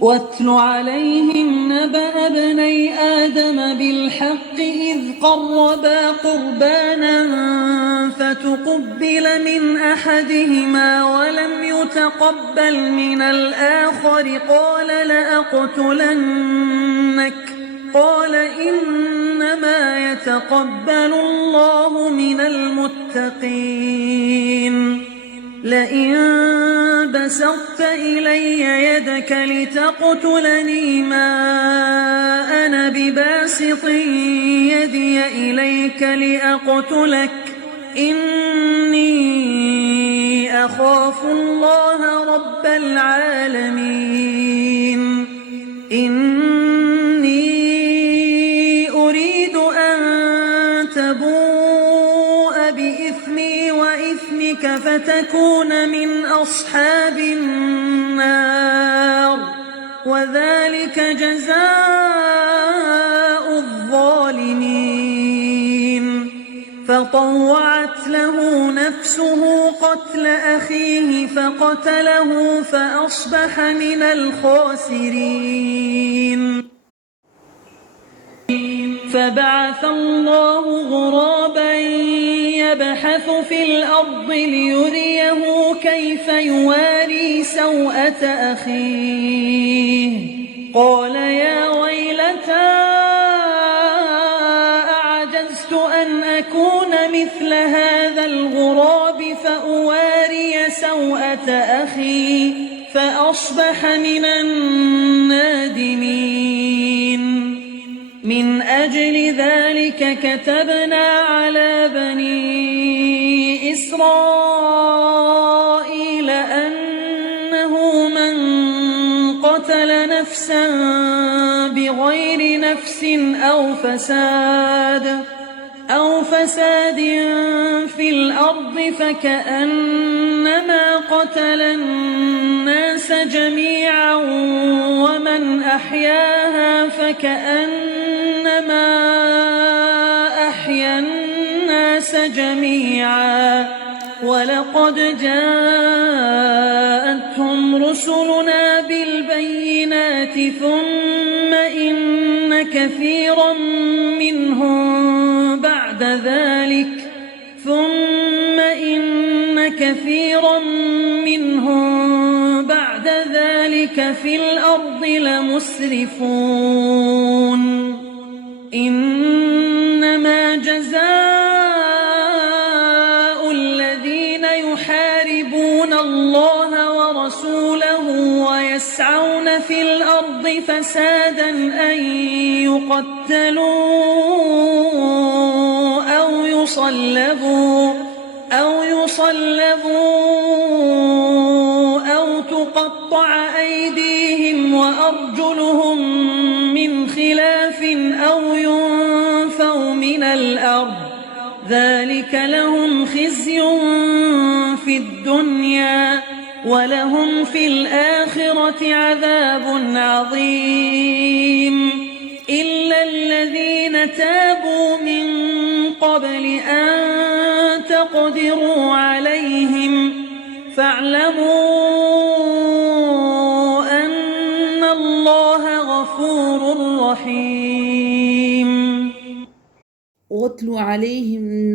واتل عليهم نبأ ابني آدم بالحق إذ قربا قربانا فتقبل من أحدهما ولم يتقبل من الآخر قال لأقتلنك قال إنما يتقبل الله من المتقين لئن بسطت إلي يدك لتقتلني ما أنا بباسط يدي إليك لأقتلك إني أخاف الله رب العالمين إني أريد أن تبوء بإثمي وإثمك فتكون من أصحاب النار وذلك جزاء الظالمين فطوعت له نفسه قتل أخيه فقتله فأصبح من الخاسرين فبعث الله غرابا يبحث في الأرض ليريه كيف يواري سوءة أخيه قال يا ويلتى أعجزت أن أكون مثل هذا الغراب فأواري سوءة أخي فأصبح من النادمين من أجل ذلك كتبنا على بني إسرائيل أنه من قتل نفسا بغير نفس أو فساد في الأرض فكأنما قتل الناس جميعا ومن أحياها فكأنما أحيا الناس جميعا ولقد جاءتهم رسلنا بالبينات ثم إن كثيرا منهم بعد ذلك في الأرض لمسرفون إنما جزاء الذين يحاربون الله ورسوله ويسعون في الأرض فسادا أن يقتلوا أو يصلبوا أو تقطع أيديهم وأرجلهم من خلاف أو ينفوا من الأرض ذلك لهم خزي في الدنيا ولهم في الآخرة عذاب عظيم إلا الذين تابوا من قبل أن تقدروا عليهم فاعلموا أن الله غفور رحيم واتل عليهم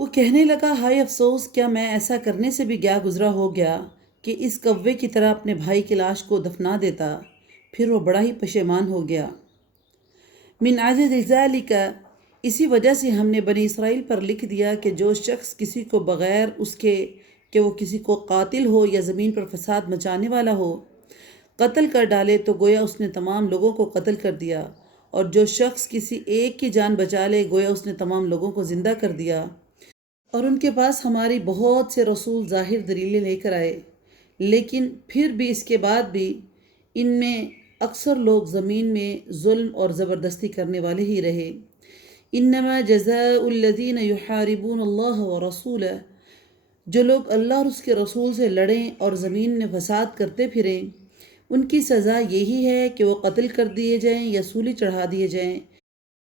وہ کہنے لگا، ہائے افسوس، کیا میں ایسا کرنے سے بھی گیا گزرا ہو گیا کہ اس کوے کی طرح اپنے بھائی کی لاش کو دفنا دیتا۔ پھر وہ بڑا ہی پشیمان ہو گیا۔ من عجز ذالک، اسی وجہ سے ہم نے بنی اسرائیل پر لکھ دیا کہ جو شخص کسی کو بغیر اس کے کہ وہ کسی کو قاتل ہو یا زمین پر فساد مچانے والا ہو قتل کر ڈالے تو گویا اس نے تمام لوگوں کو قتل کر دیا، اور جو شخص کسی ایک کی جان بچا لے گویا اس نے تمام لوگوں کو زندہ کر دیا۔ اور ان کے پاس ہماری بہت سے رسول ظاہر دلیلیں لے کر آئے، لیکن پھر بھی اس کے بعد بھی ان میں اکثر لوگ زمین میں ظلم اور زبردستی کرنے والے ہی رہے۔ انما جزاء الذین یحاربون اللہ ورسولہ، جو لوگ اللہ اور اس کے رسول سے لڑیں اور زمین میں فساد کرتے پھریں، ان کی سزا یہی ہے کہ وہ قتل کر دیے جائیں یا سولی چڑھا دیے جائیں،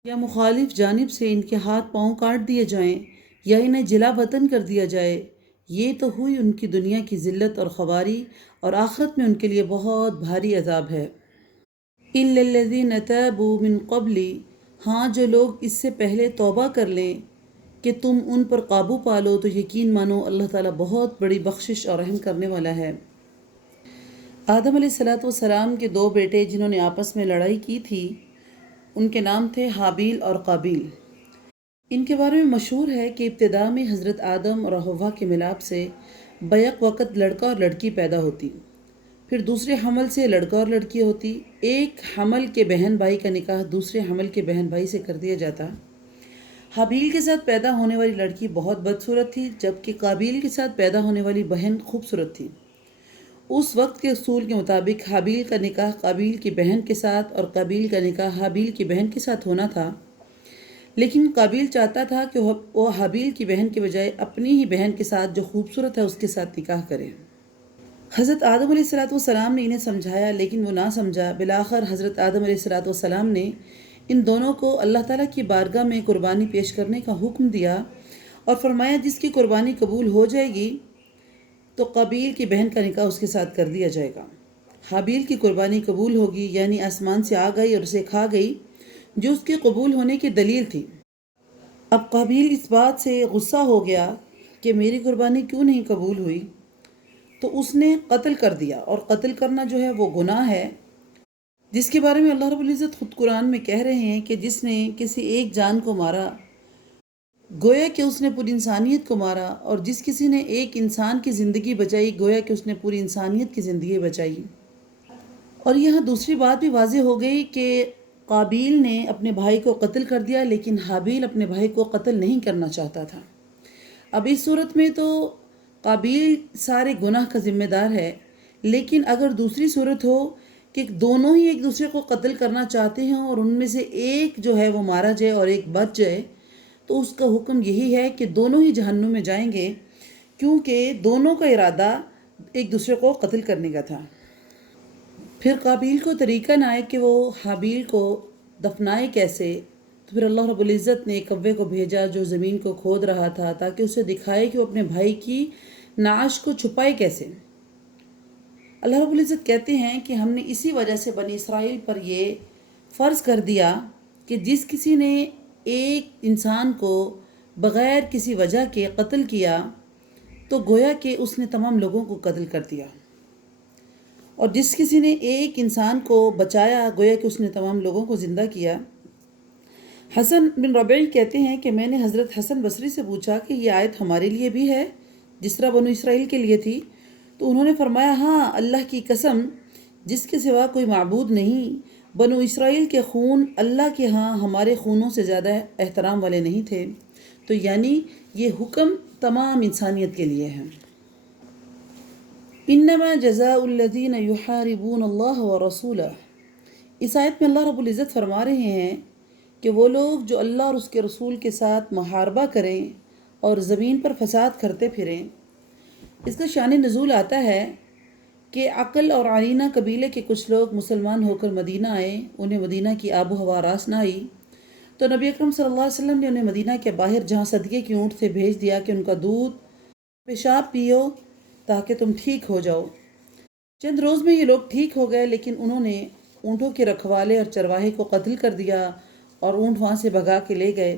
یا مخالف جانب سے ان کے ہاتھ پاؤں کاٹ دیے جائیں، یا انہیں جلا وطن کر دیا جائے۔ یہ تو ہوئی ان کی دنیا کی ذلت اور خواری، اور آخرت میں ان کے لیے بہت بھاری عذاب ہے۔ الا الذین تابوا من قبل، ہاں جو لوگ اس سے پہلے توبہ کر لیں کہ تم ان پر قابو پالو، تو یقین مانو اللہ تعالیٰ بہت بڑی بخشش اور رحم کرنے والا ہے۔ آدم علیہ السلام کے دو بیٹے جنہوں نے آپس میں لڑائی کی تھی، ان کے نام تھے حابیل اور قابیل۔ ان کے بارے میں مشہور ہے کہ ابتدا میں حضرت آدم اور حوا کے ملاپ سے بیک وقت لڑکا اور لڑکی پیدا ہوتی، پھر دوسرے حمل سے لڑکا اور لڑکی ہوتی۔ ایک حمل کے بہن بھائی کا نکاح دوسرے حمل کے بہن بھائی سے کر دیا جاتا۔ حابیل کے ساتھ پیدا ہونے والی لڑکی بہت بدصورت تھی، جبکہ قابیل کے ساتھ پیدا ہونے والی بہن خوبصورت تھی۔ اس وقت کے اصول کے مطابق حابیل کا نکاح قابیل کی بہن کے ساتھ اور قابیل کا نکاح حابیل کی بہن کے ساتھ ہونا تھا، لیکن قابیل چاہتا تھا کہ وہ حابیل کی بہن کے بجائے اپنی ہی بہن کے ساتھ جو خوبصورت ہے اس کے ساتھ نکاح کرے۔ حضرت آدم علیہ السلام نے انہیں سمجھایا، لیکن وہ نہ سمجھا۔ بالآخر حضرت آدم علیہ السلام نے ان دونوں کو اللہ تعالیٰ کی بارگاہ میں قربانی پیش کرنے کا حکم دیا اور فرمایا جس کی قربانی قبول ہو جائے گی تو قابیل کی بہن کا نکاح اس کے ساتھ کر دیا جائے گا۔ حابیل کی قربانی قبول ہوگی، یعنی آسمان سے آ گئی اور اسے کھا گئی، جو اس کے قبول ہونے کی دلیل تھی۔ اب قابیل اس بات سے غصہ ہو گیا کہ میری قربانی کیوں نہیں قبول ہوئی، تو اس نے قتل کر دیا، اور قتل کرنا جو ہے وہ گناہ ہے، جس کے بارے میں اللہ رب العزت خود قرآن میں کہہ رہے ہیں کہ جس نے کسی ایک جان کو مارا گویا کہ اس نے پوری انسانیت کو مارا، اور جس کسی نے ایک انسان کی زندگی بچائی گویا کہ اس نے پوری انسانیت کی زندگی بچائی۔ اور یہاں دوسری بات بھی واضح ہو گئی کہ قابیل نے اپنے بھائی کو قتل کر دیا، لیکن حابیل اپنے بھائی کو قتل نہیں کرنا چاہتا تھا۔ اب اس صورت میں تو قابیل سارے گناہ کا ذمہ دار ہے، لیکن اگر دوسری صورت ہو کہ دونوں ہی ایک دوسرے کو قتل کرنا چاہتے ہیں اور ان میں سے ایک جو ہے وہ مارا جائے اور ایک بچ جائے، تو اس کا حکم یہی ہے کہ دونوں ہی جہنم میں جائیں گے، کیونکہ دونوں کا ارادہ ایک دوسرے کو قتل کرنے کا تھا۔ پھر قابیل کو طریقہ نہ آئے کہ وہ حابیل کو دفنائے کیسے، تو پھر اللہ رب العزت نے ایک کوے کو بھیجا جو زمین کو کھود رہا تھا تاکہ اسے دکھائے کہ وہ اپنے بھائی کی نعش کو چھپائے کیسے۔ اللہ رب العزت کہتے ہیں کہ ہم نے اسی وجہ سے بنی اسرائیل پر یہ فرض کر دیا کہ جس کسی نے ایک انسان کو بغیر کسی وجہ کے قتل کیا تو گویا کہ اس نے تمام لوگوں کو قتل کر دیا، اور جس کسی نے ایک انسان کو بچایا گویا کہ اس نے تمام لوگوں کو زندہ کیا۔ حسن بن ربیع کہتے ہیں کہ میں نے حضرت حسن بصری سے پوچھا کہ یہ آیت ہمارے لیے بھی ہے جس طرح بنو اسرائیل کے لیے تھی، تو انہوں نے فرمایا ہاں، اللہ کی قسم جس کے سوا کوئی معبود نہیں، بنو اسرائیل کے خون اللہ کے ہاں ہمارے خونوں سے زیادہ احترام والے نہیں تھے۔ تو یعنی یہ حکم تمام انسانیت کے لیے ہے۔ انما جزاء الذین یحاربون اللہ ورسولہ، اس آیت میں اللہ رب العزت فرما رہے ہیں کہ وہ لوگ جو اللہ اور اس کے رسول کے ساتھ محاربہ کریں اور زمین پر فساد کرتے پھریں، اس کا شان نزول آتا ہے کہ عقل اور عرینہ قبیلے کے کچھ لوگ مسلمان ہو کر مدینہ آئے، انہیں مدینہ کی آب و ہوا راس نہ آئی، تو نبی اکرم صلی اللہ علیہ وسلم نے انہیں مدینہ کے باہر جہاں صدقے کی اونٹ تھے بھیج دیا کہ ان کا دودھ پیشاب پیو تاکہ تم ٹھیک ہو جاؤ۔ چند روز میں یہ لوگ ٹھیک ہو گئے، لیکن انہوں نے اونٹوں کے رکھوالے اور چرواہے کو قتل کر دیا اور اونٹ وہاں سے بھگا کے لے گئے۔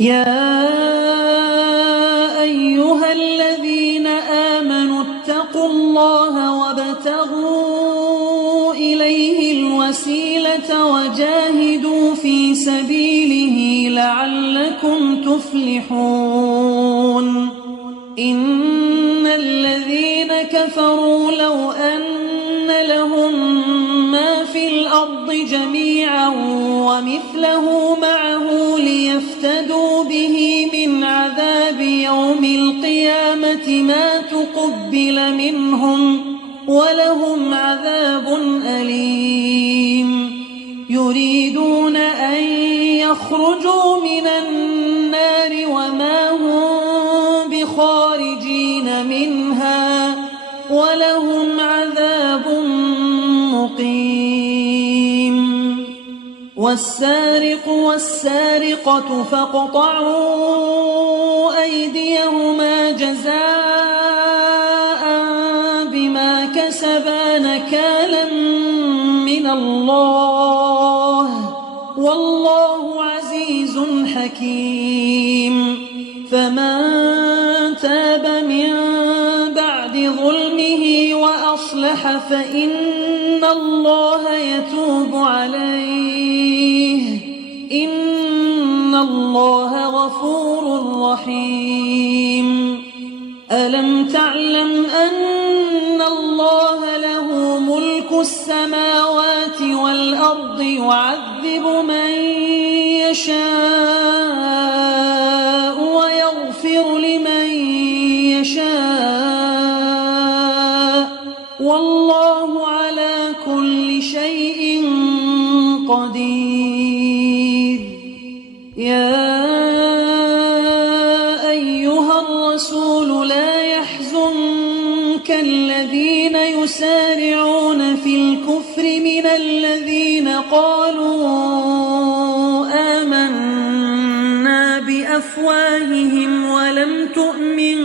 يا أيها الذين آمنوا اتقوا الله وابتغوا إليه الوسيلة وجاهدوا في سبيله لعلكم تفلحون. إن الذين كفروا لو أن لهم ما في الأرض جميعا ومثله معه ليفتدوا به من عذاب يوم القيامة ما تقبل منهم ولهم عذاب أليم. يريدون أن يخرجوا من النار وما هم بخارجين منها ولهم عذاب مقيم. والسارق والسارقة فاقطعوا أيديهما جزاء بما كسبا نكالا من الله والله عزيز حكيم. فمن تاب من بعد ظلمه وأصلح فإن الله يتوب عليه إن الله غفور رحيم. ألم تعلم أن الله له ملك السماوات والأرض يعذب من يشاء ويغفر لمن يشاء والله على كل شيء قدير. يا أيها الرسول لا يحزنك الذين يسارعون في الكفر من الذين قالوا آمنا بأفواههم ولم تؤمن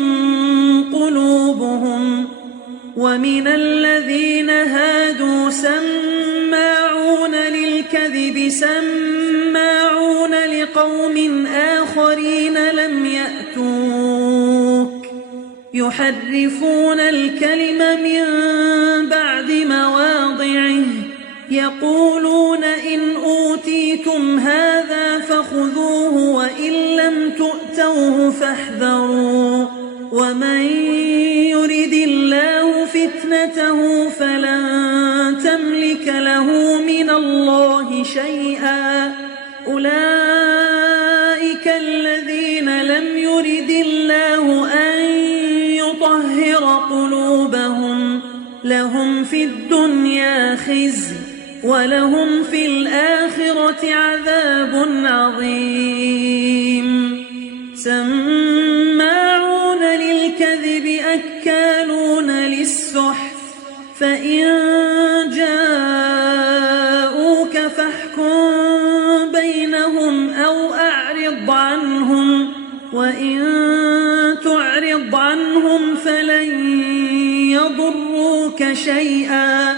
قلوبهم ومن الذين هادوا سماعون للكذب سماعون لقوم آخرين لم يأتوك يحرفون الكلم من بعد مواضعه يقولون إن أوتيتم هذا فخذوه وإن لم تؤتوه فاحذروا ومن يرد الله فتنته فلن تملك له من الله شيئا. أولئك الذين لم يرد الله أن يطهر قلوبهم لهم في الدنيا خزي ولهم في الآخرة عذاب عظيم. سماعون للكذب أكالون للسحت فإن جاءوك فاحكم بينهم أو أعرض عنهم وإن تعرض عنهم فلن يضروك شيئا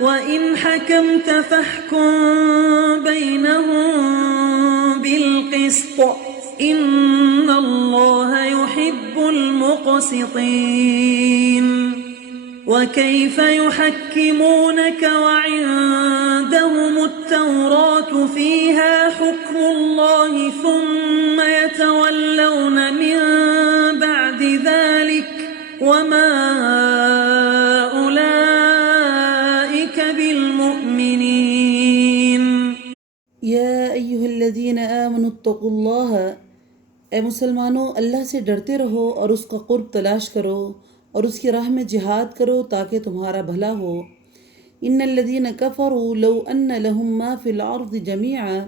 وإن حكمت فاحكم بينهم بالقسط إن الله يحب المقسطين. وكيف يحكمونك وعندهم التوراة فيها حكم الله ثم يتولون من بعد ذلك وما أولئك بالمؤمنين. ایھا الذین آمنوا اتقوا اللہ، اے مسلمانوں اللہ سے ڈرتے رہو اور اس کا قرب تلاش کرو اور اس کی راہ میں جہاد کرو تاکہ تمہارا بھلا ہو۔ ان الذین کفروا لو ان لهم ما فی الارض جمیعا،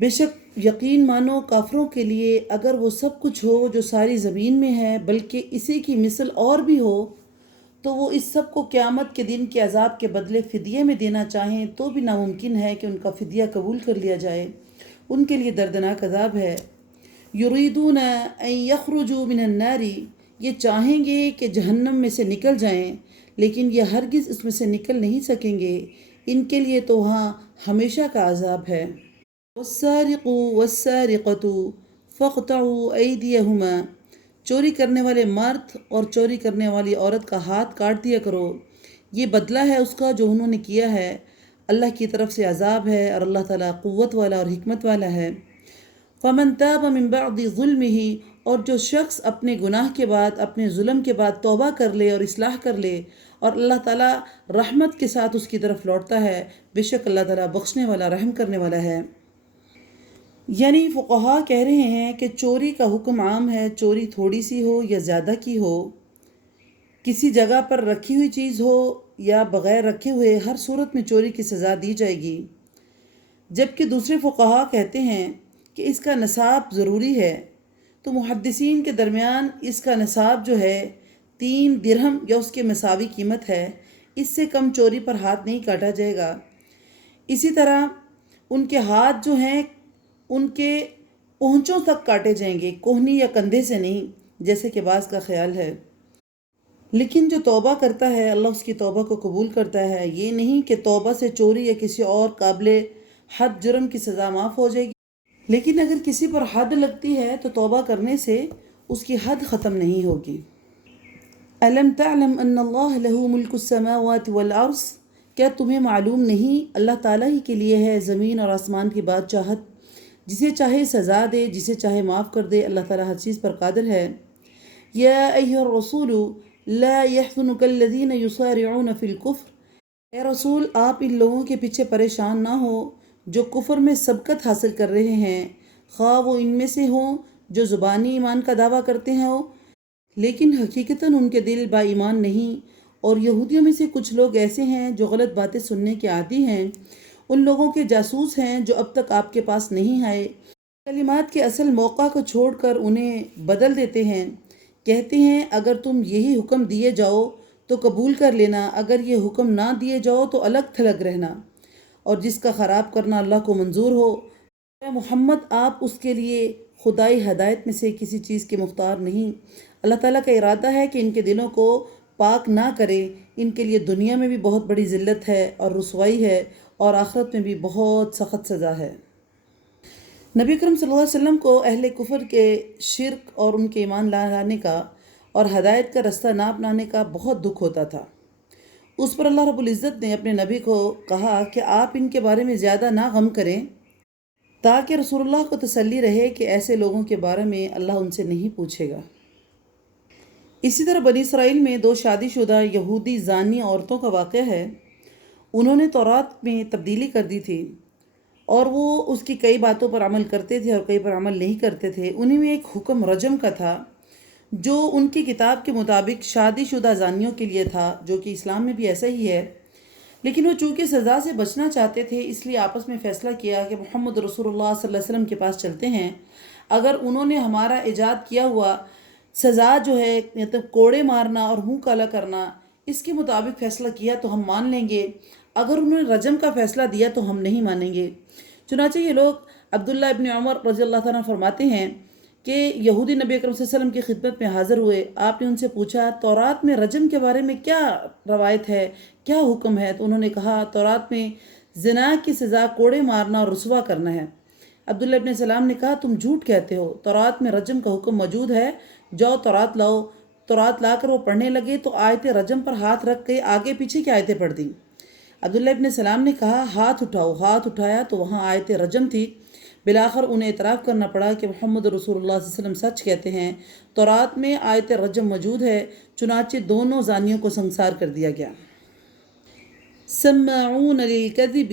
بے شک یقین مانو کافروں کے لیے اگر وہ سب کچھ ہو جو ساری زمین میں ہے بلکہ اسی کی مثل اور بھی ہو، تو وہ اس سب کو قیامت کے دن کے عذاب کے بدلے فدیے میں دینا چاہیں تو بھی ناممکن ہے کہ ان کا فدیہ قبول کر لیا جائے، ان کے لیے دردناک عذاب ہے۔ یریدون ان یخرجوا من النار، یہ چاہیں گے کہ جہنم میں سے نکل جائیں لیکن یہ ہرگز اس میں سے نکل نہیں سکیں گے، ان کے لیے تو وہاں ہمیشہ کا عذاب ہے۔ والسارق والسارقۃ فاقطعوا ایدیہما، چوری کرنے والے مرد اور چوری کرنے والی عورت کا ہاتھ کاٹ دیا کرو، یہ بدلہ ہے اس کا جو انہوں نے کیا ہے، اللہ کی طرف سے عذاب ہے اور اللہ تعالیٰ قوت والا اور حکمت والا ہے۔ فمن تاب من بعد ظلمہ، اور جو شخص اپنے گناہ کے بعد اپنے ظلم کے بعد توبہ کر لے اور اصلاح کر لے اور اللہ تعالیٰ رحمت کے ساتھ اس کی طرف لوٹتا ہے، بے شک اللہ تعالیٰ بخشنے والا رحم کرنے والا ہے۔ یعنی فقہا کہہ رہے ہیں کہ چوری کا حکم عام ہے، چوری تھوڑی سی ہو یا زیادہ کی ہو، کسی جگہ پر رکھی ہوئی چیز ہو یا بغیر رکھے ہوئے، ہر صورت میں چوری کی سزا دی جائے گی۔ جبکہ دوسرے فقہا کہتے ہیں کہ اس کا نصاب ضروری ہے، تو محدثین کے درمیان اس کا نصاب جو ہے 3 درہم یا اس کے مساوی قیمت ہے، اس سے کم چوری پر ہاتھ نہیں کاٹا جائے گا۔ اسی طرح ان کے ہاتھ جو ہیں ان کے پہنچوں تک کاٹے جائیں گے، کوہنی یا کندھے سے نہیں، جیسے کہ بعض کا خیال ہے۔ لیکن جو توبہ کرتا ہے اللہ اس کی توبہ کو قبول کرتا ہے، یہ نہیں کہ توبہ سے چوری یا کسی اور قابل حد جرم کی سزا معاف ہو جائے گی، لیکن اگر کسی پر حد لگتی ہے تو توبہ کرنے سے اس کی حد ختم نہیں ہوگی۔ أَلَمْ تَعْلَمْ أَنَّ اللَّهَ لَهُ مُلْكُ السَّمَاوَاتِ وَالْأَرْضِ، کیا تمہیں معلوم نہیں اللہ تعالیٰ ہی کے لیے ہے زمین اور آسمان کی بادشاہت، جسے چاہے سزا دے جسے چاہے معاف کر دے، اللہ تعالیٰ ہر چیز پر قادر ہے۔ یا ایھا الرسول لا يحزنک الذین یسارعون فی الکفر، اے رسول آپ ان لوگوں کے پیچھے پریشان نہ ہو جو کفر میں سبقت حاصل کر رہے ہیں، خواہ وہ ان میں سے ہوں جو زبانی ایمان کا دعویٰ کرتے ہیں لیکن حقیقتاً ان کے دل با ایمان نہیں، اور یہودیوں میں سے کچھ لوگ ایسے ہیں جو غلط باتیں سننے کے عادی ہیں، ان لوگوں کے جاسوس ہیں جو اب تک آپ کے پاس نہیں آئے، کلمات کے اصل موقع کو چھوڑ کر انہیں بدل دیتے ہیں، کہتے ہیں اگر تم یہی حکم دیے جاؤ تو قبول کر لینا، اگر یہ حکم نہ دیے جاؤ تو الگ تھلگ رہنا، اور جس کا خراب کرنا اللہ کو منظور ہو، اے محمد آپ اس کے لیے خدائی ہدایت میں سے کسی چیز کے مختار نہیں۔ اللہ تعالیٰ کا ارادہ ہے کہ ان کے دلوں کو پاک نہ کرے، ان کے لیے دنیا میں بھی بہت بڑی ذلت ہے اور رسوائی ہے، اور آخرت میں بھی بہت سخت سزا ہے۔ نبی اکرم صلی اللہ علیہ وسلم کو اہل کفر کے شرک اور ان کے ایمان لانے کا اور ہدایت کا رستہ نہ اپنانے کا بہت دکھ ہوتا تھا۔ اس پر اللہ رب العزت نے اپنے نبی کو کہا کہ آپ ان کے بارے میں زیادہ نہ غم کریں، تاکہ رسول اللہ کو تسلی رہے کہ ایسے لوگوں کے بارے میں اللہ ان سے نہیں پوچھے گا۔ اسی طرح بنی اسرائیل میں 2 شادی شدہ یہودی زانی عورتوں کا واقعہ ہے۔ انہوں نے تورات میں تبدیلی کر دی تھی اور وہ اس کی کئی باتوں پر عمل کرتے تھے اور کئی پر عمل نہیں کرتے تھے۔ انہیں میں ایک حکم رجم کا تھا جو ان کی کتاب کے مطابق شادی شدہ زانیوں کے لیے تھا، جو کہ اسلام میں بھی ایسا ہی ہے، لیکن وہ چونکہ سزا سے بچنا چاہتے تھے اس لیے آپس میں فیصلہ کیا کہ محمد رسول اللہ صلی اللہ علیہ وسلم کے پاس چلتے ہیں، اگر انہوں نے ہمارا ایجاد کیا ہوا سزا جو ہے مطلب کوڑے مارنا اور منہ کالا کرنا، اس کے مطابق فیصلہ کیا تو ہم مان لیں گے، اگر انہوں نے رجم کا فیصلہ دیا تو ہم نہیں مانیں گے۔ چنانچہ یہ لوگ عبداللہ ابن عمر رضی اللہ تعالیٰ فرماتے ہیں کہ یہودی نبی اکرم صلی اللہ علیہ وسلم کی خدمت میں حاضر ہوئے، آپ نے ان سے پوچھا تورات میں رجم کے بارے میں کیا روایت ہے، کیا حکم ہے؟ تو انہوں نے کہا تورات میں زنا کی سزا کوڑے مارنا اور رسوا کرنا ہے۔ عبداللہ ابن سلام نے کہا تم جھوٹ کہتے ہو، تورات میں رجم کا حکم موجود ہے، جاؤ تورات لاؤ۔ تورات لا کر وہ پڑھنے لگے تو آیت رجم پر ہاتھ رکھ کے آگے پیچھے کی آیتیں پڑھ دیں۔ عبداللہ ابن سلام نے کہا ہاتھ اٹھاؤ، ہاتھ اٹھایا تو وہاں آیت رجم تھی۔ بالآخر انہیں اعتراف کرنا پڑا کہ محمد رسول اللہ صلی اللہ علیہ وسلم سچ کہتے ہیں، تورات میں آیت رجم موجود ہے، چنانچہ دونوں زانیوں کو سنسار کر دیا گیا۔ سماعون للکذب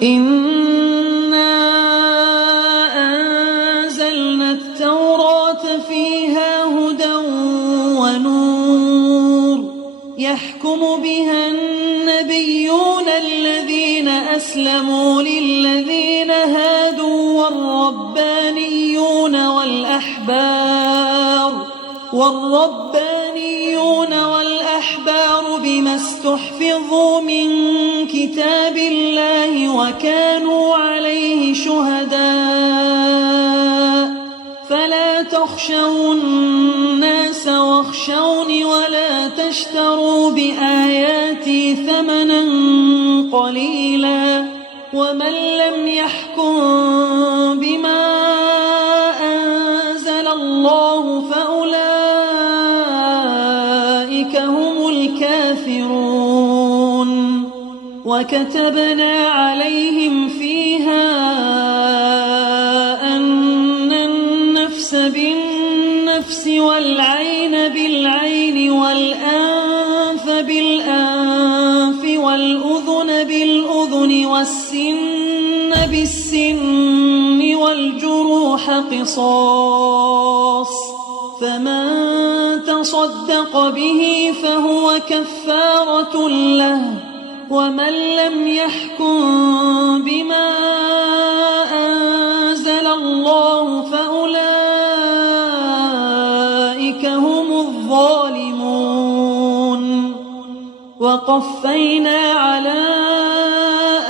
إنا أنزلنا التوراة فيها هدى ونور يحكم بها النبيون الذين أسلموا للذين هادوا والربانيون بما استحفظوا من كتاب الله وكانوا عليه شهداء فلا تخشوا الناس واخشوني ولا تشتروا بآياتي ثمنا قليلا ومن لم يحكم بما أنزل الله فأولئك هم الكافرون. وكتبنا عليهم فيها أن النفس بالنفس والعين بالعين والأنف بالأنف والأذن بالأذن والسن بالسن والجروح قصاص فمن تصدق به فهو كفارة له ومن لم يحكم بما أنزل الله فأولئك هم الظالمون. وقفينا على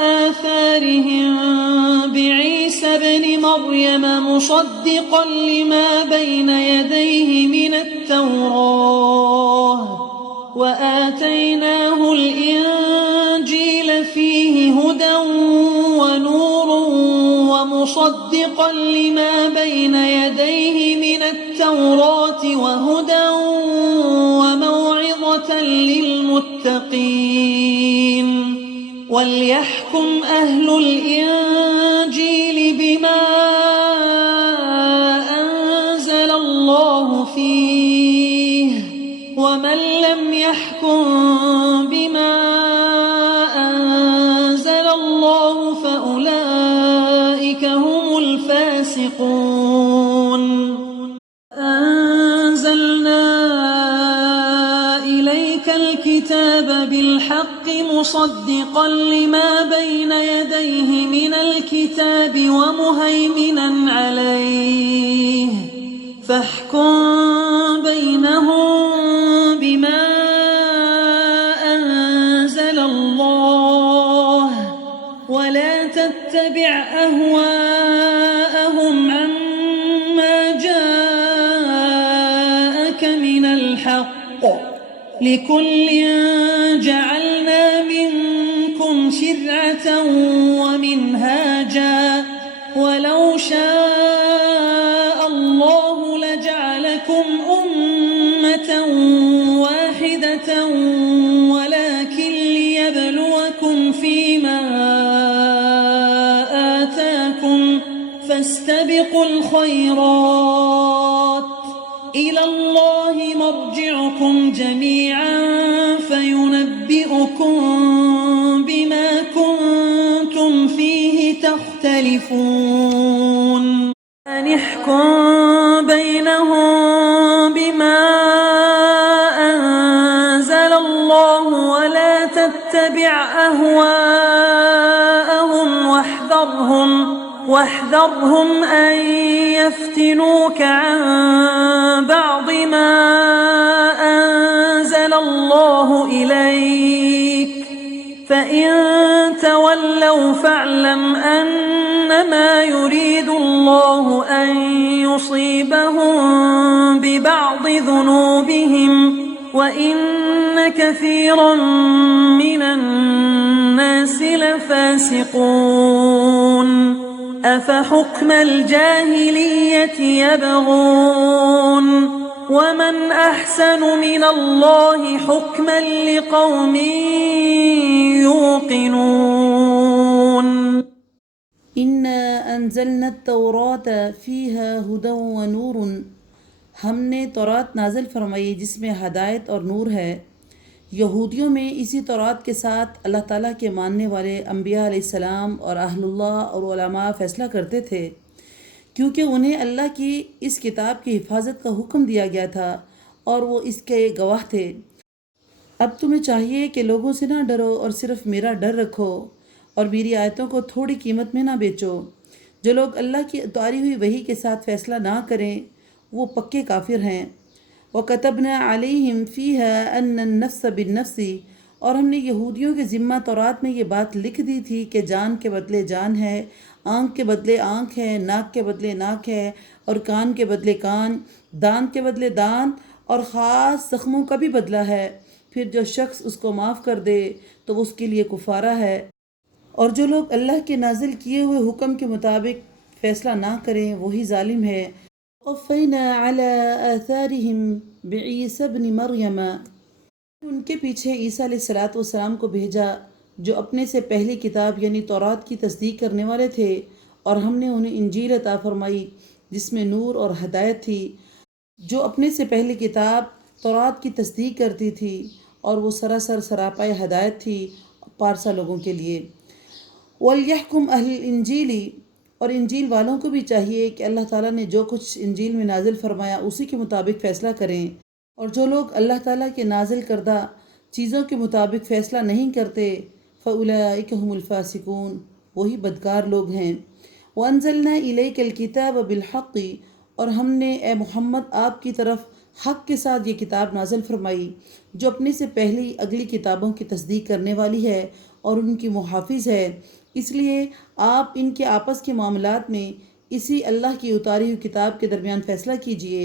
آثارهم بعيسى ابن مريم مصدقا لما بين يديه من التوراة وآتيناه الإنجيل فيه هدى ونور ومصدقا لما بين يديه من التوراة وهدى وموعظة للمتقين. وليحكم أهل الإنجيل بما أنزل الله فيه ومن لم يحكم بما أنزل الله فأولئك هم الفاسقون. أنزلنا إليك الكتاب بالحق مصدقا لما بين يديه من الكتاب ومهيمنا عليه فاحكم بينهم بما أنزل الله ولا تتبع أهواءهم عما جاءك من الحق لكل جعلنا منكم شرعة ومنهاجا ولو شاء الله لجعلكم أمة واحدة ولكن ليبلوكم فيما آتاكم فاستبقوا الخيرات إلى الله مرجعكم جميعا فينبئكم بما كنتم فيه تختلفون. احكم بينهم بما أنزل الله ولا تتبع أهواءهم واحذرهم أن يفتنوك عن بعض ما أنزل الله إليك فإن تولوا فاعلم أنما يريد الله أن يصيبهم ببعض ذنوبهم وإن كثيرا من الناس لفاسقون أفحكم الجاهلية يبغون ومن أحسن من الله حكما لقوم يوقنون إنا أنزلنا التوراة فيها هدى ونور، ہم نے تورات نازل فرمائی جس میں ہدایت اور نور ہے۔ یہودیوں میں اسی تورات کے ساتھ اللہ تعالیٰ کے ماننے والے انبیاء علیہ السلام اور اہل اللہ اور علماء فیصلہ کرتے تھے، کیونکہ انہیں اللہ کی اس کتاب کی حفاظت کا حکم دیا گیا تھا اور وہ اس کے گواہ تھے۔ اب تمہیں چاہیے کہ لوگوں سے نہ ڈرو اور صرف میرا ڈر رکھو اور میری آیتوں کو تھوڑی قیمت میں نہ بیچو۔ جو لوگ اللہ کی اتاری ہوئی وحی کے ساتھ فیصلہ نہ کریں وہ پکے کافر ہیں۔ وَكَتَبْنَا عَلَيْهِمْ فِيهَا أَنَّ النَّفْسَ بِالنَّفْسِ، اور ہم نے یہودیوں کے ذمہ تورات میں یہ بات لکھ دی تھی کہ جان کے بدلے جان ہے، آنکھ کے بدلے آنکھ ہے، ناک کے بدلے ناک ہے، اور کان کے بدلے کان، دانت کے بدلے دانت، اور خاص زخموں کا بھی بدلہ ہے۔ پھر جو شخص اس کو معاف کر دے تو اس کے لیے کفارہ ہے، اور جو لوگ اللہ کے نازل کیے ہوئے حکم کے مطابق فیصلہ نہ کریں وہی ظالم ہے۔ وَقَفَّيْنَا عَلَىٰ آثَارِهِمْ بِعِيسَى ابْنِ مَرْيَمَ، ان کے پیچھے عیسیٰ علیہ السلام کو بھیجا جو اپنے سے پہلی کتاب یعنی تورات کی تصدیق کرنے والے تھے، اور ہم نے انہیں انجیل عطا فرمائی جس میں نور اور ہدایت تھی۔ جو اپنے سے پہلی کتاب تورات کی تصدیق کرتی تھی اور وہ سراسر سراپائے ہدایت تھی پارسا لوگوں کے لیے۔ وَلْيَحْكُمْ أَهْلُ الْإِنْجِيلِ، اور انجیل والوں کو بھی چاہیے کہ اللہ تعالیٰ نے جو کچھ انجیل میں نازل فرمایا اسی کے مطابق فیصلہ کریں، اور جو لوگ اللہ تعالیٰ کے نازل کردہ چیزوں کے مطابق فیصلہ نہیں کرتے فَأُولَئِكَ هُمُ الْفَاسِقُونَ، وہی بدکار لوگ ہیں۔ وَأَنزَلْنَا إِلَيْكَ الْكِتَابَ بِالْحَقِّ، اور ہم نے اے محمد آپ کی طرف حق کے ساتھ یہ کتاب نازل فرمائی جو اپنے سے پہلی اگلی کتابوں کی تصدیق کرنے والی ہے اور ان کی محافظ ہے، اس لیے آپ ان کے آپس کے معاملات میں اسی اللہ کی اتاری ہوئی کتاب کے درمیان فیصلہ کیجیے۔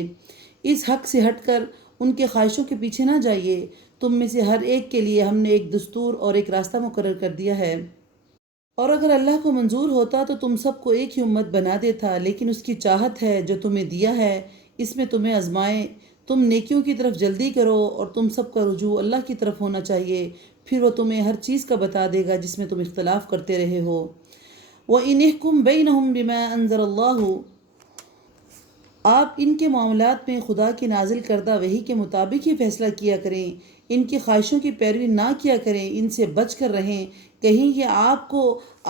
اس حق سے ہٹ کر ان کے خواہشوں کے پیچھے نہ جائیے، تم میں سے ہر ایک کے لیے ہم نے ایک دستور اور ایک راستہ مقرر کر دیا ہے۔ اور اگر اللہ کو منظور ہوتا تو تم سب کو ایک ہی امت بنا دیتا، لیکن اس کی چاہت ہے جو تمہیں دیا ہے اس میں تمہیں آزمائے۔ تم نیکیوں کی طرف جلدی کرو اور تم سب کا رجوع اللہ کی طرف ہونا چاہیے، پھر وہ تمہیں ہر چیز کا بتا دے گا جس میں تم اختلاف کرتے رہے ہو۔ وَإِنِ احْكُم بَيْنَهُم بِمَا أَنزَلَ اللَّهُ، آپ ان کے معاملات میں خدا کی نازل کردہ وحی کے مطابق ہی فیصلہ کیا کریں، ان کی خواہشوں کی پیروی نہ کیا کریں، ان سے بچ کر رہیں، کہیں یہ آپ کو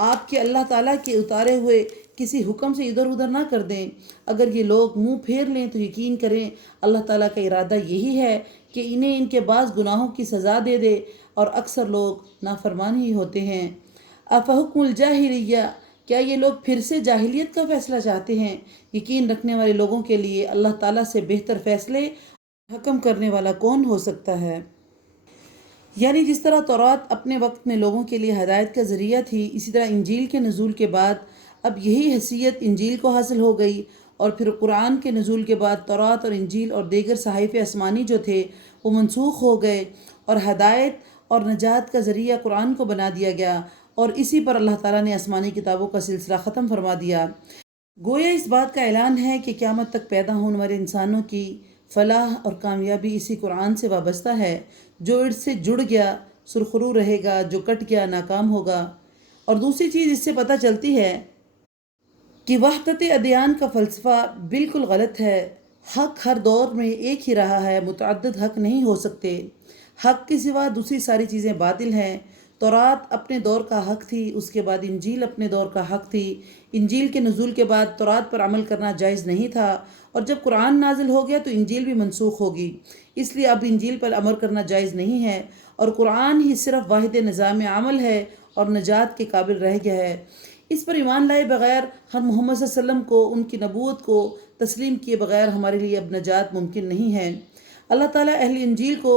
آپ کے اللہ تعالیٰ کے اتارے ہوئے کسی حکم سے ادھر ادھر نہ کر دیں۔ اگر یہ لوگ منہ پھیر لیں تو یقین کریں اللہ تعالیٰ کا ارادہ یہی ہے کہ انہیں ان کے بعض گناہوں کی سزا دے دے، اور اکثر لوگ نافرمان ہی ہوتے ہیں۔ افحکم الجاہلیہ، کیا یہ لوگ پھر سے جاہلیت کا فیصلہ چاہتے ہیں؟ یقین رکھنے والے لوگوں کے لیے اللہ تعالیٰ سے بہتر فیصلے حکم کرنے والا کون ہو سکتا ہے؟ یعنی جس طرح تورات اپنے وقت میں لوگوں کے لیے ہدایت کا ذریعہ تھی، اسی طرح انجیل کے نزول کے بعد اب یہی حیثیت انجیل کو حاصل ہو گئی، اور پھر قرآن کے نزول کے بعد تورات اور انجیل اور دیگر صحائف آسمانی جو تھے وہ منسوخ ہو گئے، اور ہدایت اور نجات کا ذریعہ قرآن کو بنا دیا گیا، اور اسی پر اللہ تعالیٰ نے آسمانی کتابوں کا سلسلہ ختم فرما دیا۔ گویا اس بات کا اعلان ہے کہ قیامت تک پیدا ہونے والے انسانوں کی فلاح اور کامیابی اسی قرآن سے وابستہ ہے۔ جو اس سے جڑ گیا سرخرو رہے گا، جو کٹ گیا ناکام ہوگا۔ اور دوسری چیز اس سے پتہ چلتی ہے کہ وحدت ادیان کا فلسفہ بالکل غلط ہے۔ حق ہر دور میں ایک ہی رہا ہے، متعدد حق نہیں ہو سکتے۔ حق کے سوا دوسری ساری چیزیں باطل ہیں۔ تورات اپنے دور کا حق تھی، اس کے بعد انجیل اپنے دور کا حق تھی۔ انجیل کے نزول کے بعد تورات پر عمل کرنا جائز نہیں تھا، اور جب قرآن نازل ہو گیا تو انجیل بھی منسوخ ہوگی، اس لیے اب انجیل پر عمل کرنا جائز نہیں ہے، اور قرآن ہی صرف واحد نظام عمل ہے اور نجات کے قابل رہ گیا ہے۔ اس پر ایمان لائے بغیر، ہم محمد صلی اللہ علیہ وسلم کو، ان کی نبوت کو تسلیم کیے بغیر ہمارے لیے اب نجات ممکن نہیں ہے۔ اللہ تعالیٰ اہل انجیل کو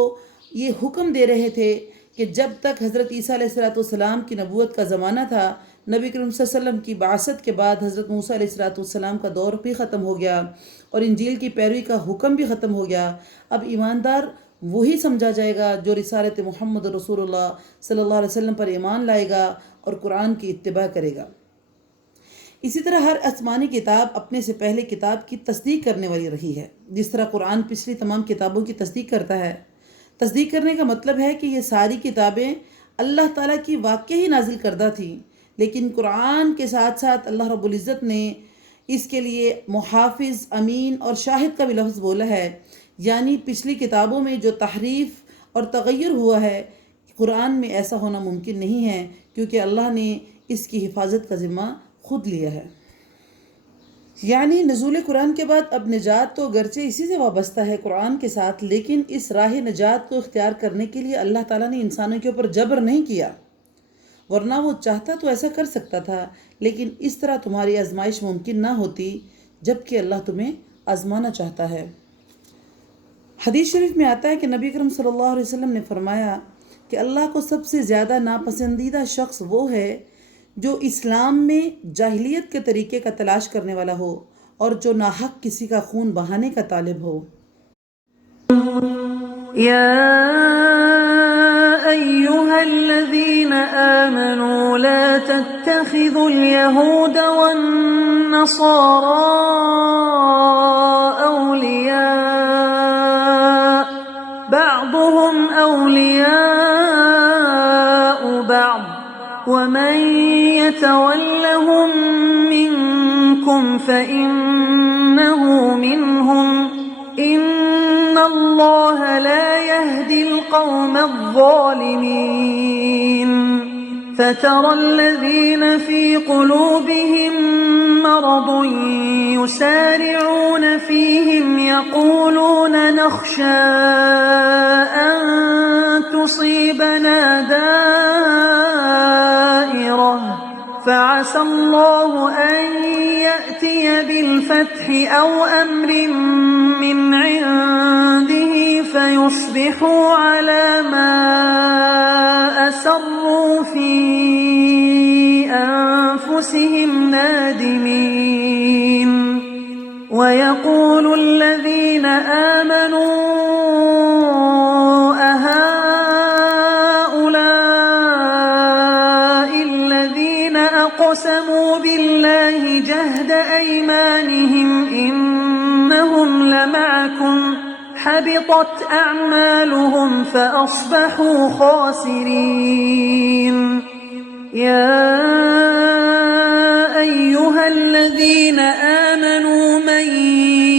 یہ حکم دے رہے تھے کہ جب تک حضرت عیسیٰ علیہ السلام کی نبوت کا زمانہ تھا، نبی کریم صلی اللہ علیہ وسلم کی بعثت کے بعد حضرت موسیٰ علیہ السلام کا دور بھی ختم ہو گیا اور انجیل کی پیروی کا حکم بھی ختم ہو گیا۔ اب ایماندار وہی سمجھا جائے گا جو رسالت محمد رسول اللہ صلی اللہ علیہ وسلم پر ایمان لائے گا اور قرآن کی اتباع کرے گا۔ اسی طرح ہر آسمانی کتاب اپنے سے پہلے کتاب کی تصدیق کرنے والی رہی ہے، جس طرح قرآن پچھلی تمام کتابوں کی تصدیق کرتا ہے۔ تصدیق کرنے کا مطلب ہے کہ یہ ساری کتابیں اللہ تعالیٰ کی واقعی ہی نازل کردہ تھیں، لیکن قرآن کے ساتھ ساتھ اللہ رب العزت نے اس کے لیے محافظ، امین اور شاہد کا بھی لفظ بولا ہے، یعنی پچھلی کتابوں میں جو تحریف اور تغیر ہوا ہے، قرآن میں ایسا ہونا ممکن نہیں ہے، کیونکہ اللہ نے اس کی حفاظت کا ذمہ خود لیا ہے۔ یعنی نزول قرآن کے بعد اب نجات تو گرچہ اسی سے وابستہ ہے قرآن کے ساتھ، لیکن اس راہ نجات کو اختیار کرنے کے لیے اللہ تعالیٰ نے انسانوں کے اوپر جبر نہیں کیا، ورنہ وہ چاہتا تو ایسا کر سکتا تھا، لیکن اس طرح تمہاری آزمائش ممکن نہ ہوتی، جبکہ اللہ تمہیں آزمانا چاہتا ہے۔ حدیث شریف میں آتا ہے کہ نبی کرم صلی اللہ علیہ وسلم نے فرمایا کہ اللہ کو سب سے زیادہ ناپسندیدہ شخص وہ ہے جو اسلام میں جاہلیت کے طریقے کا تلاش کرنے والا ہو اور جو ناحق کسی کا خون بہانے کا طالب ہو۔ يا أيها الذين آمنوا لا تتخذوا اليهود والنصارى أولياء بعضهم أولياء بعض ومن يتولهم منكم فإنه منهم إن الله لا يهدي القوم الظالمين فترى الذين في قلوبهم مرض يسارعون فيهم يقولون نخشى أن تصيبنا دائرة فعسى الله أن يأتي بالفتح أو أمر من عنده فيصبحوا على ما أسروا في أنفسهم نادمين ويقول الذين آمنوا أهؤلاء الذين أقسموا بالله جهد أيمانهم إنهم لمعكم حبطت أعمالهم فأصبحوا خاسرين يا أيها الذين آمنوا من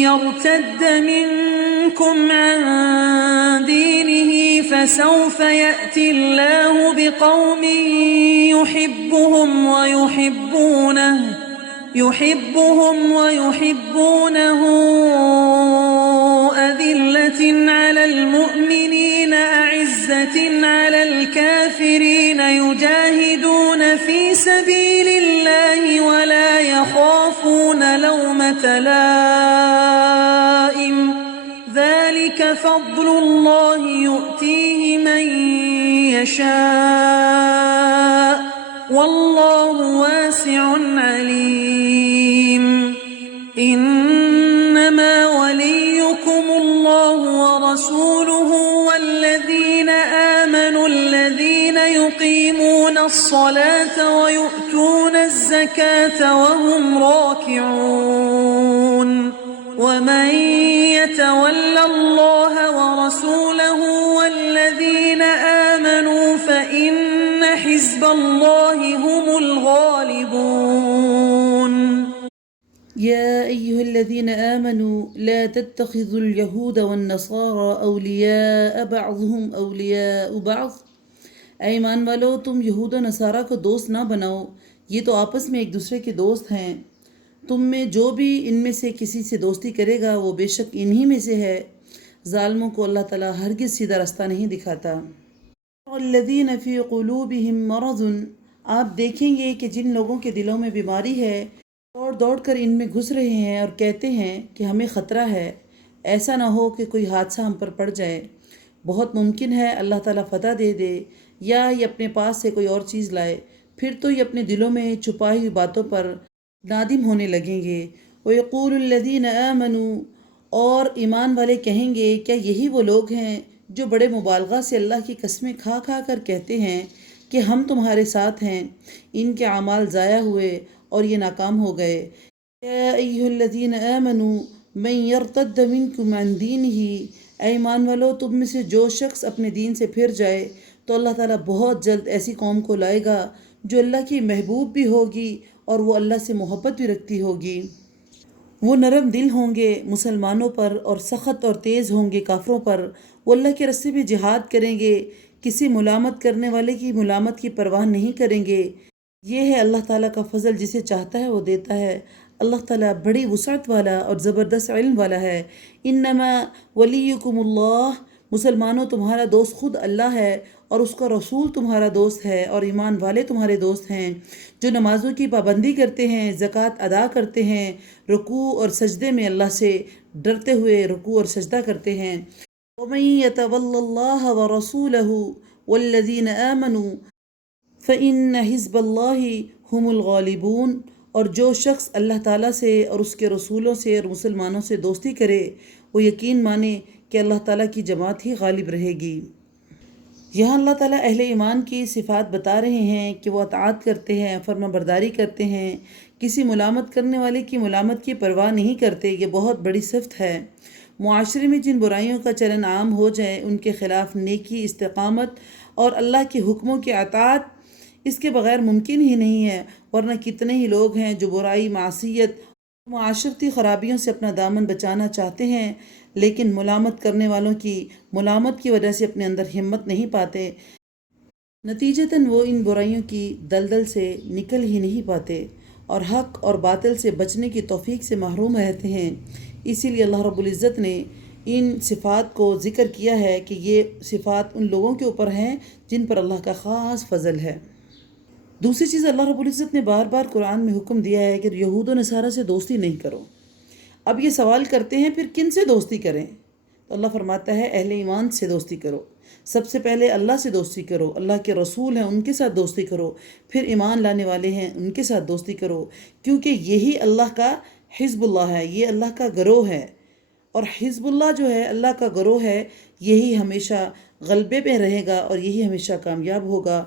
يرتد منكم عن دينه فسوف يأتي الله بقوم يحبهم ويحبونه أذلة على المؤمنين أعزة على الكافرين يجاهدون في سبيل الله ولا يخافون لومة لائم ذلك فضل الله يؤتيه من يشاء والله واسع عليم إنما وليكم الله ورسوله والذين آمنوا الذين يقيمون الصلاة ويؤتون الزكاة وهم راكعون ومن يتول الله ورسوله والذين آمنوا فإن حزب الله هم الغالبون يا أيها الذين آمنوا لا تتخذوا اليهود والنصارى أولياء بعضهم أولياء بعض اے ایمان والو تم یہود و نصارہ کو دوست نہ بناؤ، یہ تو آپس میں ایک دوسرے کے دوست ہیں۔ تم میں جو بھی ان میں سے کسی سے دوستی کرے گا وہ بے شک انہی میں سے ہے۔ ظالموں کو اللہ تعالیٰ ہرگز سیدھا راستہ نہیں دکھاتا۔ الذین فی قلوبہم مرض، آپ دیکھیں گے کہ جن لوگوں کے دلوں میں بیماری ہے دوڑ دوڑ کر ان میں گھس رہے ہیں اور کہتے ہیں کہ ہمیں خطرہ ہے، ایسا نہ ہو کہ کوئی حادثہ ہم پر پڑ جائے۔ بہت ممکن ہے اللہ تعالیٰ فتح دے دے یا یہ اپنے پاس سے کوئی اور چیز لائے، پھر تو یہ اپنے دلوں میں چھپائی ہوئی باتوں پر نادم ہونے لگیں گے۔ وَيَقُولُ الَّذِينَ آمَنُوا، اور ایمان والے کہیں گے کیا یہی وہ لوگ ہیں جو بڑے مبالغہ سے اللہ کی قسمیں کھا کھا کر کہتے ہیں کہ ہم تمہارے ساتھ ہیں، ان کے اعمال ضائع ہوئے اور یہ ناکام ہو گئے۔ یا ایھا الذین آمنوا من یرتد منکم عن دینہ، اے ایمان والو تم میں سے جو شخص اپنے دین سے پھر جائے تو اللہ تعالیٰ بہت جلد ایسی قوم کو لائے گا جو اللہ کی محبوب بھی ہوگی اور وہ اللہ سے محبت بھی رکھتی ہوگی۔ وہ نرم دل ہوں گے مسلمانوں پر اور سخت اور تیز ہوں گے کافروں پر۔ وہ اللہ کے راستے میں جہاد کریں گے، کسی ملامت کرنے والے کی ملامت کی پرواہ نہیں کریں گے۔ یہ ہے اللہ تعالیٰ کا فضل، جسے چاہتا ہے وہ دیتا ہے۔ اللہ تعالیٰ بڑی وسعت والا اور زبردست علم والا ہے۔ انما ولیکم اللہ، مسلمانوں تمہارا دوست خود اللہ ہے اور اس کا رسول تمہارا دوست ہے، اور ایمان والے تمہارے دوست ہیں جو نمازوں کی پابندی کرتے ہیں، زکوٰۃ ادا کرتے ہیں، رکوع اور سجدے میں اللہ سے ڈرتے ہوئے رکوع اور سجدہ کرتے ہیں۔ وَمَن يَتَوَلَّ اللَّهَ وَرَسُولَهُ وَالَّذِينَ آمَنُوا فَإِنَّ حِزْبَ اللَّهِ هُمُ الْغَالِبُونَ، اور جو شخص اللہ تعالیٰ سے اور اس کے رسولوں سے اور مسلمانوں سے دوستی کرے وہ یقین مانے کہ اللہ تعالیٰ کی جماعت ہی غالب رہے گی۔ یہاں اللہ تعالیٰ اہل ایمان کی صفات بتا رہے ہیں کہ وہ اطاعت کرتے ہیں، فرما برداری کرتے ہیں، کسی ملامت کرنے والے کی ملامت کی پرواہ نہیں کرتے۔ یہ بہت بڑی صفت ہے۔ معاشرے میں جن برائیوں کا چلن عام ہو جائے ان کے خلاف نیکی، استقامت اور اللہ کے حکموں کی اطاعت اس کے بغیر ممکن ہی نہیں ہے، ورنہ کتنے ہی لوگ ہیں جو برائی، معصیت اور معاشرتی خرابیوں سے اپنا دامن بچانا چاہتے ہیں لیکن ملامت کرنے والوں کی ملامت کی وجہ سے اپنے اندر ہمت نہیں پاتے، نتیجتاً وہ ان برائیوں کی دلدل سے نکل ہی نہیں پاتے اور حق اور باطل سے بچنے کی توفیق سے محروم رہتے ہیں۔ اسی لیے اللہ رب العزت نے ان صفات کو ذکر کیا ہے کہ یہ صفات ان لوگوں کے اوپر ہیں جن پر اللہ کا خاص فضل ہے۔ دوسری چیز اللہ رب العزت نے بار بار قرآن میں حکم دیا ہے کہ یہود و نصارہ سے دوستی نہیں کرو۔ اب یہ سوال کرتے ہیں پھر کن سے دوستی کریں؟ تو اللہ فرماتا ہے اہل ایمان سے دوستی کرو، سب سے پہلے اللہ سے دوستی کرو، اللہ کے رسول ہیں ان کے ساتھ دوستی کرو، پھر ایمان لانے والے ہیں ان کے ساتھ دوستی کرو، کیونکہ یہی اللہ کا حزب اللہ ہے، یہ اللہ کا گروہ ہے، اور حزب اللہ جو ہے اللہ کا گروہ ہے، یہی ہمیشہ غلبے پہ رہے گا اور یہی ہمیشہ کامیاب ہوگا۔